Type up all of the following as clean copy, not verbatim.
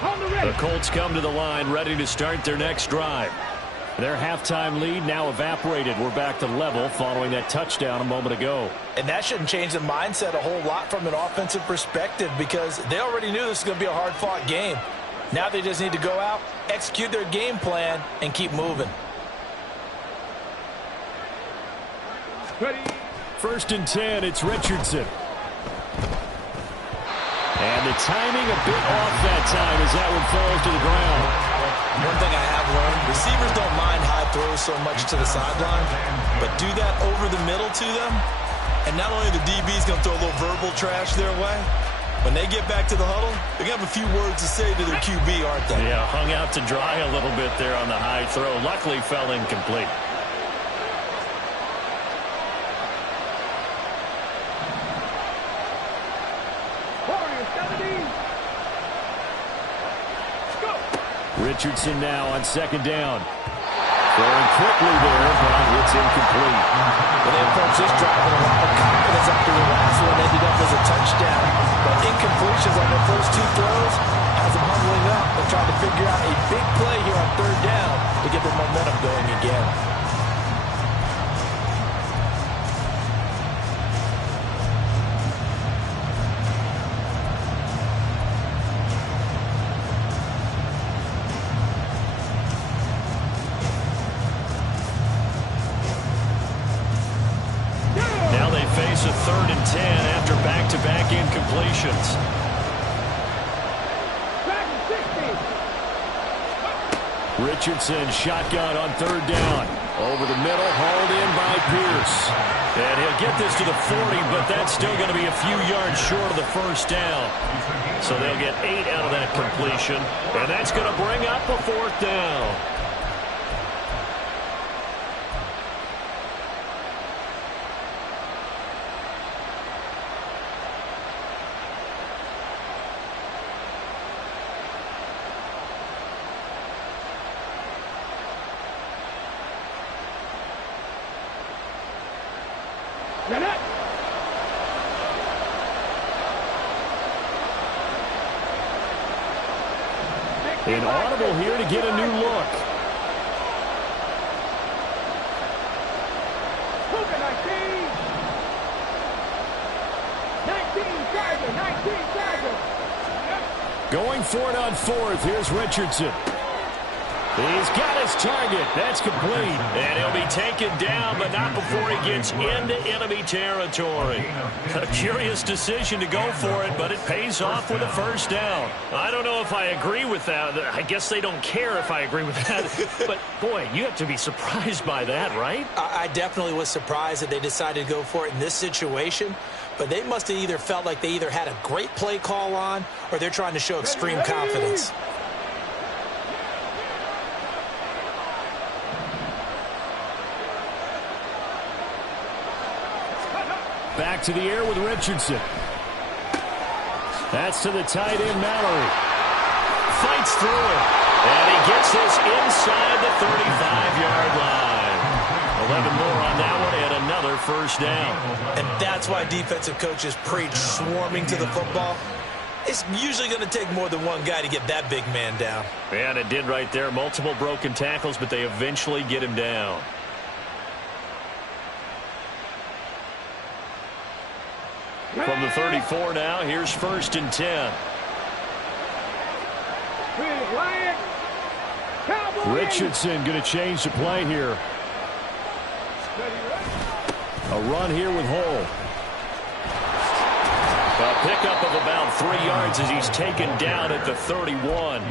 The Colts come to the line ready to start their next drive. Their halftime lead now evaporated. We're back to level following that touchdown a moment ago. And that shouldn't change the mindset a whole lot from an offensive perspective because they already knew this was going to be a hard-fought game. Now they just need to go out, execute their game plan, and keep moving. Ready. 1st and 10, it's Richardson. And the timing a bit off that time as that one falls to the ground. One thing I have learned, receivers don't mind high throws so much to the sideline, but do that over the middle to them, and not only the DB's going to throw a little verbal trash their way, when they get back to the huddle, they're going to have a few words to say to their QB, aren't they? Yeah, hung out to dry a little bit there on the high throw. Luckily fell incomplete. Richardson now on 2nd down. Throwing quickly there, but it's incomplete. Well, they approached this drive with a lot of confidence after the last one ended up as a touchdown. But incompletions on their first 2 throws has them humbling up and trying to figure out a big play here on 3rd down to get their momentum going again. Face a 3rd and 10 after back-to-back incompletions. Richardson shotgun on 3rd down. Over the middle, hauled in by Pierce. And he'll get this to the 40, but that's still going to be a few yards short of the 1st down. So they'll get 8 out of that completion, and that's going to bring up a 4th down. An audible here to get a new look. Going for it on 4th. Here's Richardson. He's got his target. That's complete. And he'll be taken down, but not before he gets into enemy territory. A curious decision to go for it, but it pays off with a 1st down. I don't know if I agree with that. I guess they don't care if I agree with that. But, boy, you have to be surprised by that, right? I definitely was surprised that they decided to go for it in this situation. But they must have either felt like they either had a great play call on or they're trying to show extreme confidence. Back to the air with Richardson. That's to the tight end, Mallory. Fights through it. And he gets this inside the 35-yard line. 11 more on that one and another 1st down. And that's why defensive coaches preach swarming to the football. It's usually going to take more than one guy to get that big man down. And it did right there. Multiple broken tackles, but they eventually get him down. From the 34 now, here's 1st and 10. Richardson going to change the play here. A run here with Hole. A pickup of about 3 yards as he's taken down at the 31.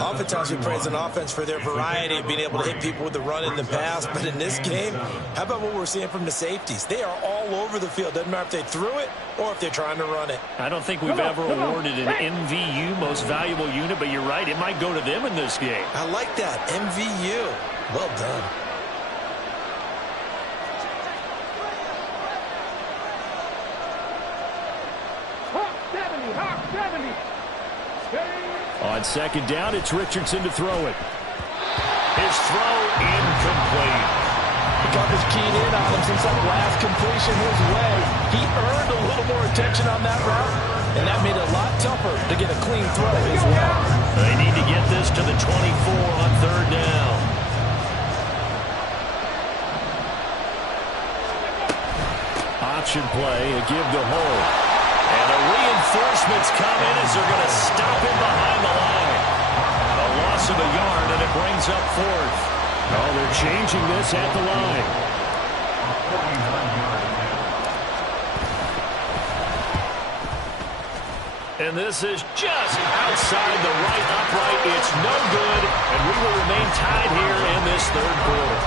Oftentimes we praise an offense for their variety of being able to hit people with the run in the pass. But in this game, how about what we're seeing from the safeties? They are all over the field. Doesn't matter if they threw it or if they're trying to run it. I don't think we've ever awarded an MVU, most valuable unit, but you're right. It might go to them in this game. I like that. MVU. Well done. On 2nd down, it's Richardson to throw it. His throw incomplete. The coverage keyed in on him since that last completion his way. He earned a little more attention on that route, and that made it a lot tougher to get a clean throw his way. and 24 on third down. Option play, a give to Hole. And the reinforcements come in as they're going to stop him behind the line. A loss of a yard, and it brings up fourth. Oh, they're changing this at the line. And this is just outside the right upright. It's no good, and we will remain tied here in this third quarter.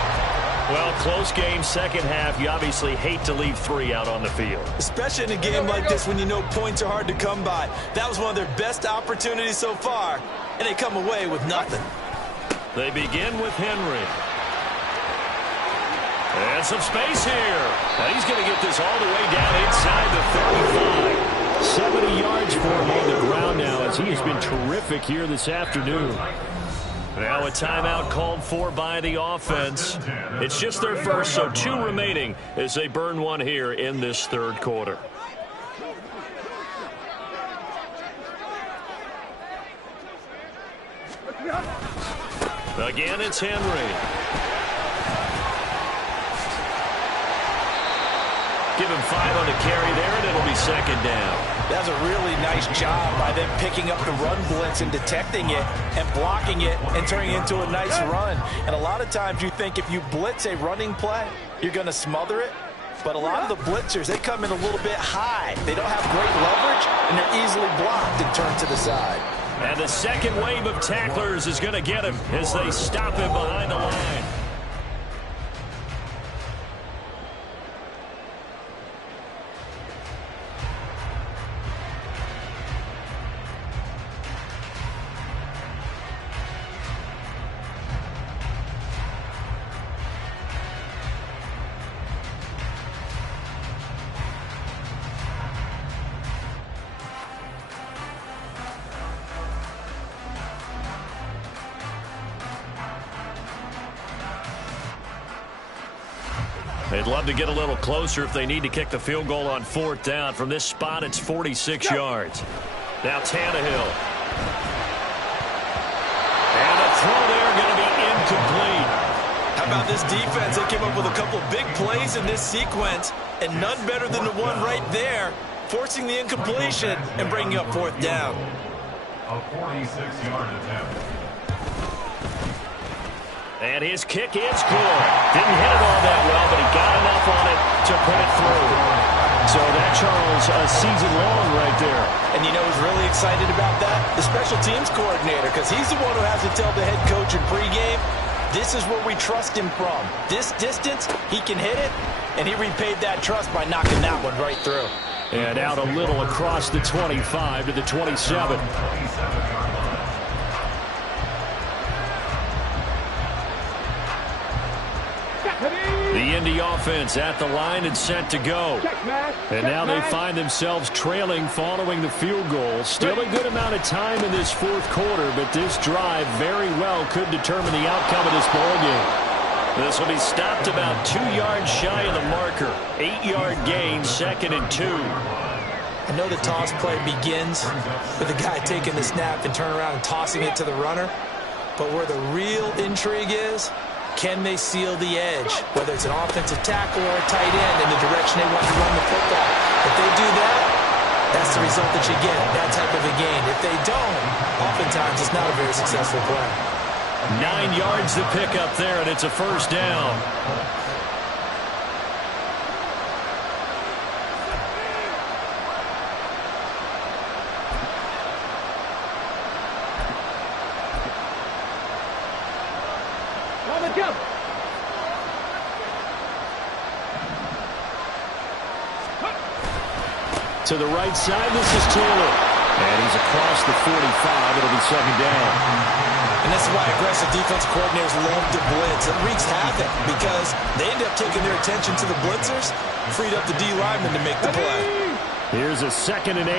Well, close game, second half. You obviously hate to leave 3 out on the field. Especially in a game like this when you know points are hard to come by. That was one of their best opportunities so far, and they come away with nothing. They begin with Henry. And some space here. Now he's going to get this all the way down inside the 35. 70 yards for him on the ground now as he has been terrific here this afternoon. Now a timeout called for by the offense. It's just their first, so 2 remaining as they burn one here in this third quarter. Again, it's Henry. Give him 5 on the carry there, and it'll be second down. That was a really nice job by them picking up the run blitz and detecting it and blocking it and turning it into a nice run. And a lot of times you think if you blitz a running play, you're going to smother it. But a lot of the blitzers, they come in a little bit high. They don't have great leverage, and they're easily blocked and turned to the side. And the second wave of tacklers is going to get him as they stop him behind the line. They'd love to get a little closer if they need to kick the field goal on fourth down. From this spot, it's 46 yards. Now Tannehill. And a throw there going to be incomplete. How about this defense? They came up with a couple big plays in this sequence, and none better than the one right there, forcing the incompletion and bringing up fourth down. A 46-yard attempt. And his kick is good. Didn't hit it all that well, but he got enough on it to put it through. So that, Charles, a season long right there. And you know who's really excited about that? The special teams coordinator, because he's the one who has to tell the head coach in pregame, this is where we trust him from. This distance, he can hit it, and he repaid that trust by knocking that one right through. And out a little across the 25 to the 27. The Indy offense at the line and set to go. And now they find themselves trailing following the field goal. Still a good amount of time in this fourth quarter, but this drive very well could determine the outcome of this ballgame. This will be stopped about 2 yards shy of the marker. 8-yard gain, 2nd and 2. I know the toss play begins with the guy taking the snap and turning around and tossing it to the runner. But where the real intrigue is, can they seal the edge, whether it's an offensive tackle or a tight end in the direction they want to run the football? If they do that, that's the result that you get, that type of a gain. If they don't, oftentimes it's not a very successful play. 9 yards to pick up there, and it's a first down. To the right side, this is Taylor. And he's across the 45. It'll be second down. And this is why aggressive defense coordinators love to blitz. It wreaks havoc because they end up taking their attention to the blitzers, freed up the D lineman to make the play. Here's a 2nd and 8.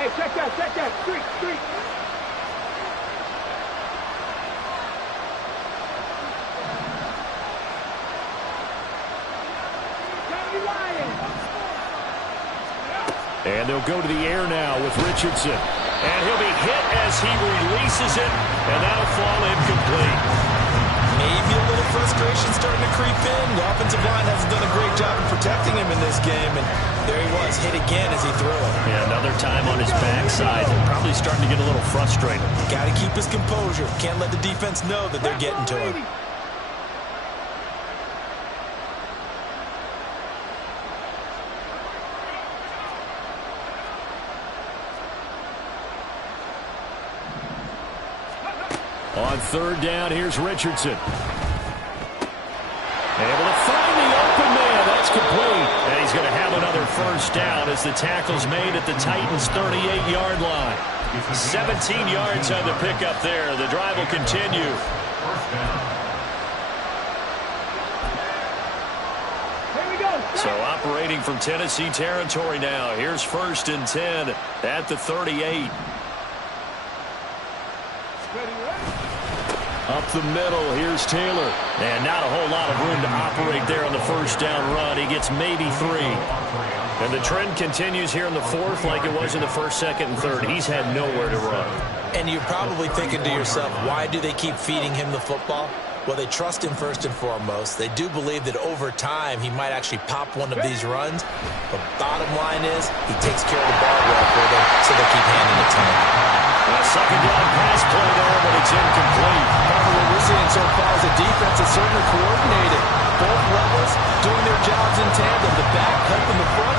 Hey, check that. Street. And they'll go to the air now with Richardson. And he'll be hit as he releases it, and that'll fall incomplete. Maybe a little frustration starting to creep in. The offensive line hasn't done a great job of protecting him in this game, and there he was, hit again as he threw it. Yeah, another time on his backside. Probably starting to get a little frustrated. Got to keep his composure. Can't let the defense know that they're getting to him. On third down, here's Richardson. Able to find the open man. That's complete. And he's going to have another first down as the tackle's made at the Titans' 38-yard line. 17 yards on the pickup there. The drive will continue. So operating from Tennessee territory now. Here's 1st and 10 at the 38. Up the middle, here's Taylor. And not a whole lot of room to operate there on the first down run. He gets maybe 3. And the trend continues here in the 4th like it was in the 1st, 2nd, and 3rd. He's had nowhere to run. And you're probably thinking to yourself, why do they keep feeding him the football? Well, they trust him first and foremost. They do believe that over time he might actually pop one of these runs. But bottom line is he takes care of the ball well for them, so they keep handing it to him. A second down pass play there, but it's incomplete. What we're seeing so far is a defense that's certainly coordinated. Both levels doing their jobs in tandem. The back helping the front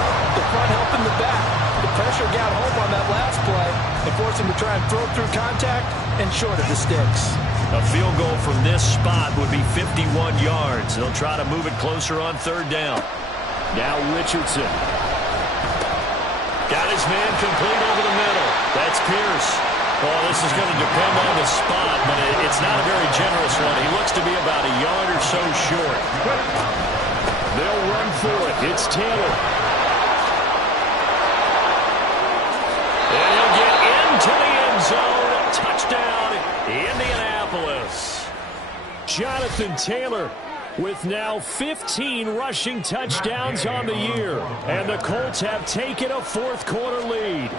helping the back. The pressure got home on that last play and forced him to try and throw through contact and short of the sticks. A field goal from this spot would be 51 yards. They'll try to move it closer on 3rd down. Now Richardson. Got his man complete over the middle. That's Pierce. Well, this is going to depend on the spot, but it's not a very generous one. He looks to be about a yard or so short. They'll run for it. It's Taylor. And he'll get into the end zone. Touchdown, Indianapolis. Jonathan Taylor with now 15 rushing touchdowns on the year. And the Colts have taken a 4th quarter lead.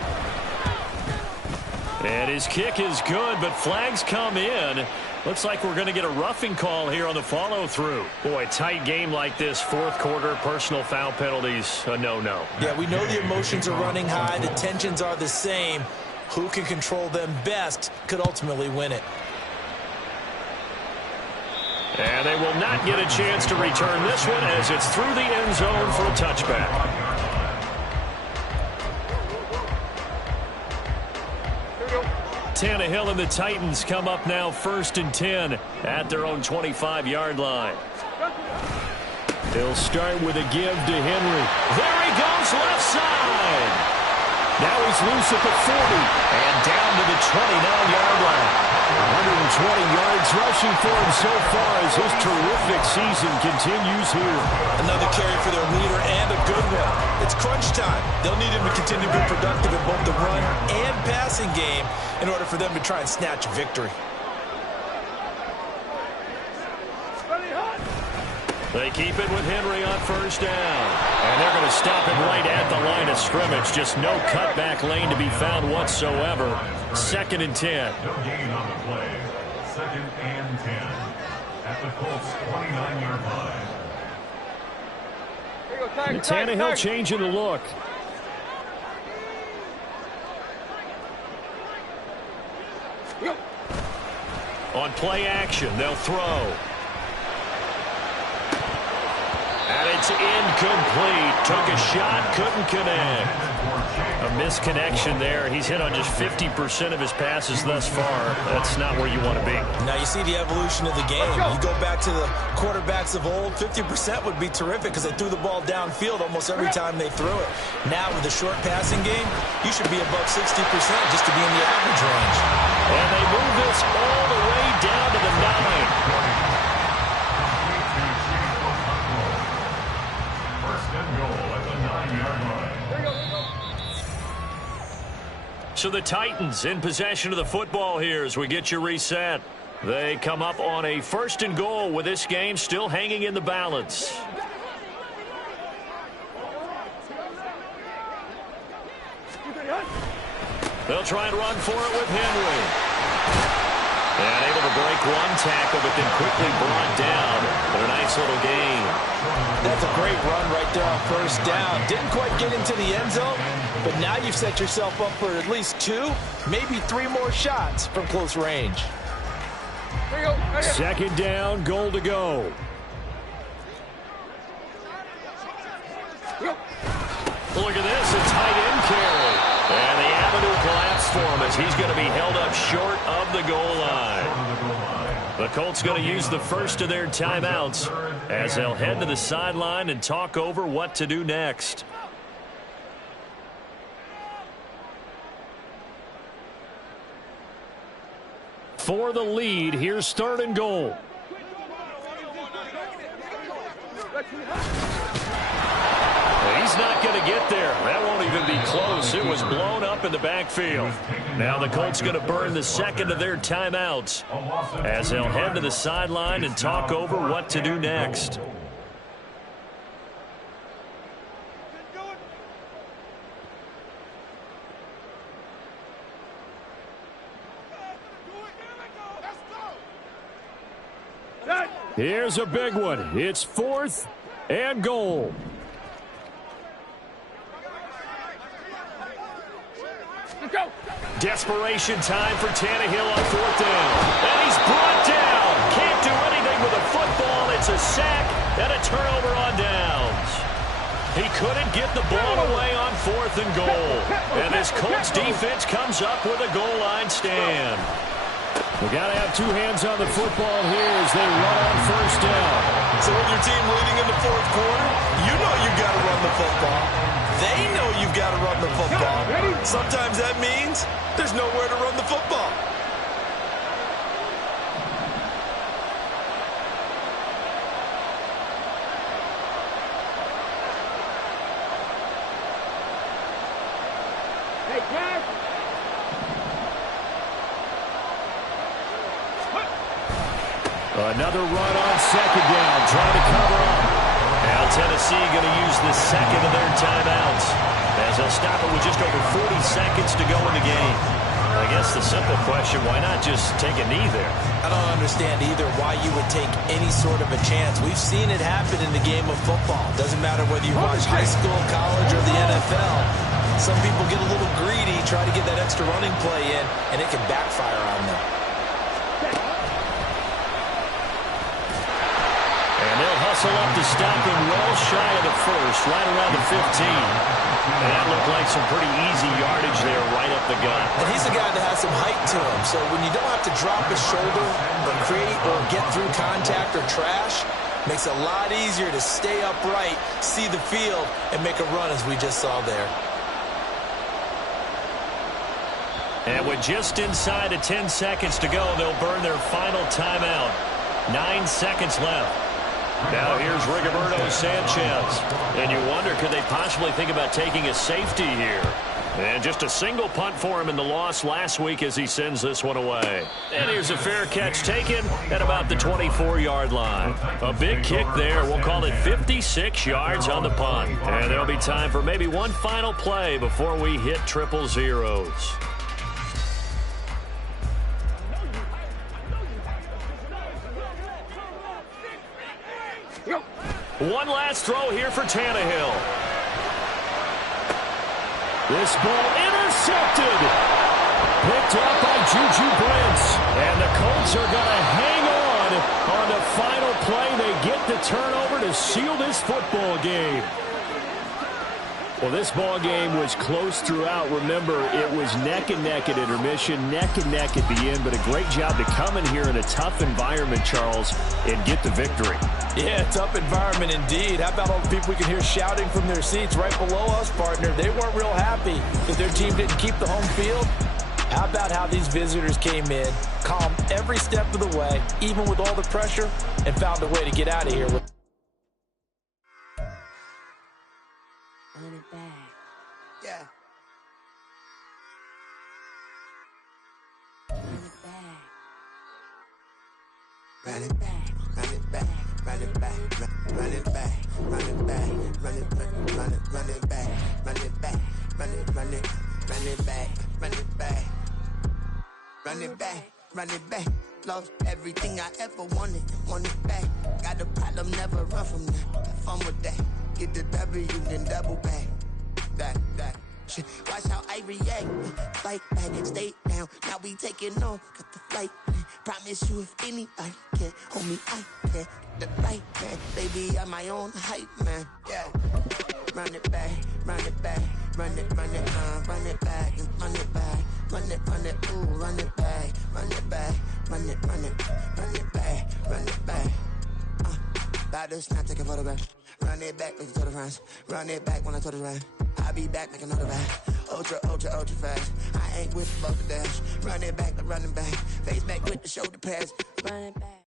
And his kick is good, but flags come in. Looks like we're going to get a roughing call here on the follow-through. Boy, tight game like this, 4th quarter, personal foul penalties, a no-no. Yeah, we know the emotions are running high. The tensions are the same. Who can control them best could ultimately win it. And they will not get a chance to return this one as it's through the end zone for a touchback. Tannehill and the Titans come up now 1st and 10 at their own 25-yard line. They'll start with a give to Henry. There he goes, left side. Now he's loose at the 40 and down to the 29-yard line. 120 yards rushing for him so far as his terrific season continues here. Another carry for their leader and a good one. It's crunch time. They'll need him to continue to be productive in both the run and passing game in order for them to try and snatch a victory. They keep it with Henry on 1st down. And they're going to stop him right at the line of scrimmage. Just no cutback lane to be found whatsoever. 2nd and 10. No gain on the play. 2nd and 10 at the Colts' 29-yard line. Tannehill changing the look. On play action, they'll throw. And it's incomplete. Took a shot, couldn't connect. A misconnection there. He's hit on just 50% of his passes thus far. That's not where you want to be. Now you see the evolution of the game. You go back to the quarterbacks of old, 50% would be terrific because they threw the ball downfield almost every time they threw it. Now with the short passing game, you should be above 60% just to be in the average range. And they move this all the way down to the 9. So the Titans in possession of the football here as we get you reset. They come up on a 1st and goal with this game still hanging in the balance. They'll try and run for it with Henry. And able to break one tackle, but then quickly brought down. But a nice little gain. That's a great run right there on first down. Didn't quite get into the end zone, but now you've set yourself up for at least 2, maybe 3 more shots from close range. Second down, goal to go. Look at this, a tight end carry. And the avenue collapsed for him as he's going to be held up short of the goal line. The Colts going to use the first of their timeouts as they'll head to the sideline and talk over what to do next. For the lead, here's 3rd and goal. He's not going to get there. That won't even be close. It was blown up in the backfield. Now the Colts going to burn the second of their timeouts as they'll head to the sideline and talk over what to do next. Here's a big one. It's 4th and goal. Desperation time for Tannehill on 4th down. And he's brought down. Can't do anything with a football. It's a sack and a turnover on downs. He couldn't get the ball away on 4th and goal. And this Colts defense comes up with a goal line stand. We got to have 2 hands on the football here as they run on 1st down. So with your team leading in the 4th quarter, you know you've got to run the football. They know you've got to run the football. Sometimes that means there's nowhere to run the football. Hey, Cash. Another run on 2nd down, trying to cover up. Now Tennessee going to use the second of their timeouts as they'll stop it with just over 40 seconds to go in the game. I guess the simple question, why not just take a knee there? I don't understand either why you would take any sort of a chance. We've seen it happen in the game of football. Doesn't matter whether you watch high school, college, or the NFL. Some people get a little greedy, try to get that extra running play in, and it can backfire on them. And they'll hustle up to stop him well shy of the 1st, right around the 15. And that looked like some pretty easy yardage there right up the gut. And he's a guy that has some height to him, so when you don't have to drop his shoulder or create or get through contact or trash, makes it a lot easier to stay upright, see the field, and make a run as we just saw there. And with just inside of 10 seconds to go, they'll burn their final timeout. 9 seconds left. Now here's Rigoberto Sanchez. And you wonder, could they possibly think about taking a safety here? And just a single punt for him in the loss last week as he sends this one away. And here's a fair catch taken at about the 24-yard line. A big kick there. We'll call it 56 yards on the punt. And there'll be time for maybe one final play before we hit triple zeros. One last throw here for Tannehill. This ball intercepted. Picked up by Juju Brents. And the Colts are going to hang on the final play. They get the turnover to seal this football game. Well, this ball game was close throughout. Remember, it was neck and neck at intermission, neck and neck at the end, but a great job to come in here in a tough environment, Charles, and get the victory. Yeah, tough environment indeed. How about all the people we can hear shouting from their seats right below us, partner? They weren't real happy that their team didn't keep the home field. How about how these visitors came in, calm every step of the way, even with all the pressure, and found a way to get out of here with. Run it back. Yeah. Run it back. Run it back. Run it back. Run it back. Run it back. Run it back. Run it back. Run it back. Run it back. Run it back. run it back. Run it back, run it back. Lost everything I ever wanted, want it back. Got a problem, never run from that. Have fun with that. Get the W, then double back. That shit. Watch how I react. Fight back, stay down. Now we taking off, got the flight plan. Promise you if anybody can hold me, I can. The right man, baby, I'm my own hype man. Yeah. Run it back, run it back, run it back, and run it back, run it, ooh, run it back, run it back, run it back, run it back. About to snap, take a photograph. Run it back, make it to the friends. Run it back when I told it right. I'll be back, make another rap. Ultra, ultra, ultra fast. I ain't with the the dash. Run it back, running back. Face back with the shoulder pads. Run it back.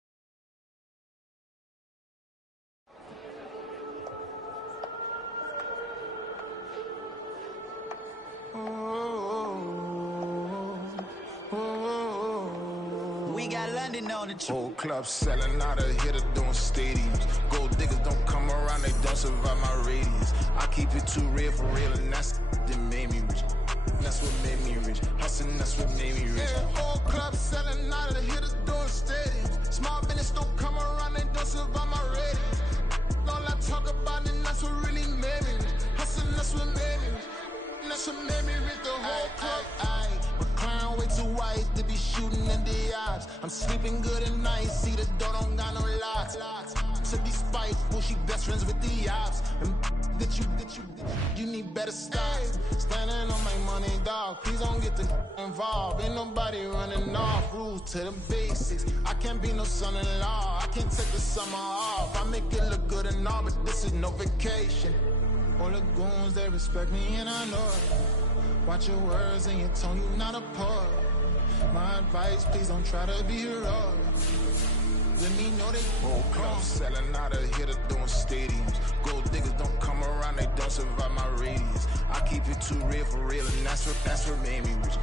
We got London on the trip. Whole club selling out of hitter doing stadiums. Gold diggers don't come around, they don't survive my radius. I keep it too real for real, and that's that made me rich. That's what made me rich. Hustling, that's what made me rich. Yeah, whole club selling out of the hitters doing stadiums. Small business don't come around, they don't survive my radius. All I talk about, and that's what really made me rich. Hustling, that's what made me rich. That's what made me rich. The whole club. Clown way too white to be shooting in the eyes. I'm sleeping good at night, see the door don't got no locks. To be spiteful, she best friends with the ops. And that you need better stop. Standing on my money, dog. Please don't get the involved. Ain't nobody running off. Rules to the basics. I can't be no son-in-law. I can't take the summer off. I make it look good and all, but this is no vacation. All the goons, they respect me and I know it. Watch your words and your tone, you not a poet. My advice, please don't try to be heroic. Let me know they whole club selling out of hitter doing stadiums. Gold diggers don't come around, they don't survive my radius. I keep it too real for real, and that's what made me rich.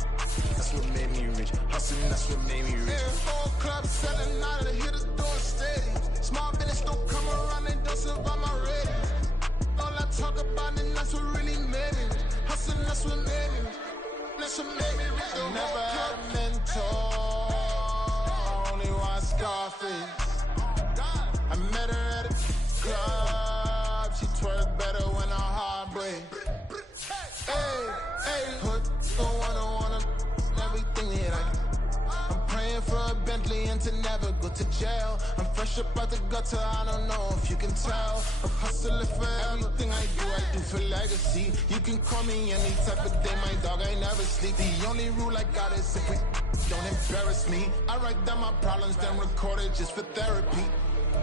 That's what made me rich. Hustling, that's what made me rich. Yeah, whole club selling out of the hitters doing stadiums. Small business don't come around, they don't survive my radius. All I talk about, and that's what really made me rich. Hustling, that's what made me rich. That's what made me rich. I never had a mentor, only one Scarface. I met her at a club, she twerk better when her heart breaks. Hey, put the one everything that I'm praying for a Bentley and to never go to jail. I'm fresh up out the gutter, I don't know if you can tell. I'm hustling for everything I do for legacy. You can call me any type of day, my dog, I never sleep. The only rule I got is if we don't embarrass me. I write down my problems, then record it just for therapy.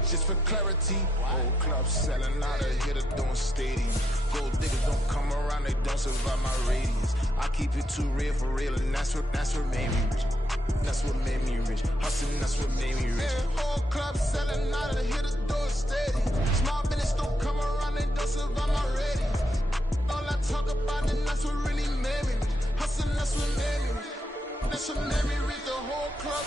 Just for clarity. Whole club selling out of hitter doing stadiums. Gold diggers don't come around, they don't survive my radius. I keep it too real for real, and that's what made me rich. That's what made me rich. Hustling, that's what made me rich. Yeah, whole club selling out of the hitters doing stadiums. Small business don't come around, they don't survive my radius. All I talk about, and that's what really made me rich. Hustling, that's what made me rich. That's what made me rich. The whole club.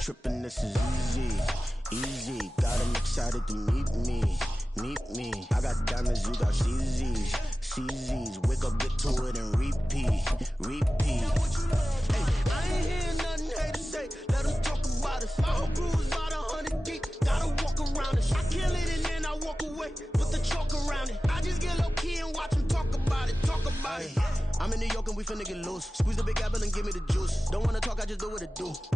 Trippin', this is easy. Got them excited to meet me. I got diamonds, you got CZs. Wake up, get to it, and repeat. Hey, I ain't hear nothing haters say. Let them talk about us. My whole crew is about 100 deep. Gotta walk around it. I kill it and then I walk away with the chalk around it. I just get low key and watch them talk about it. I'm in New York and we finna get loose. Squeeze the big apple and give me the juice. Don't wanna talk, I just do what it do.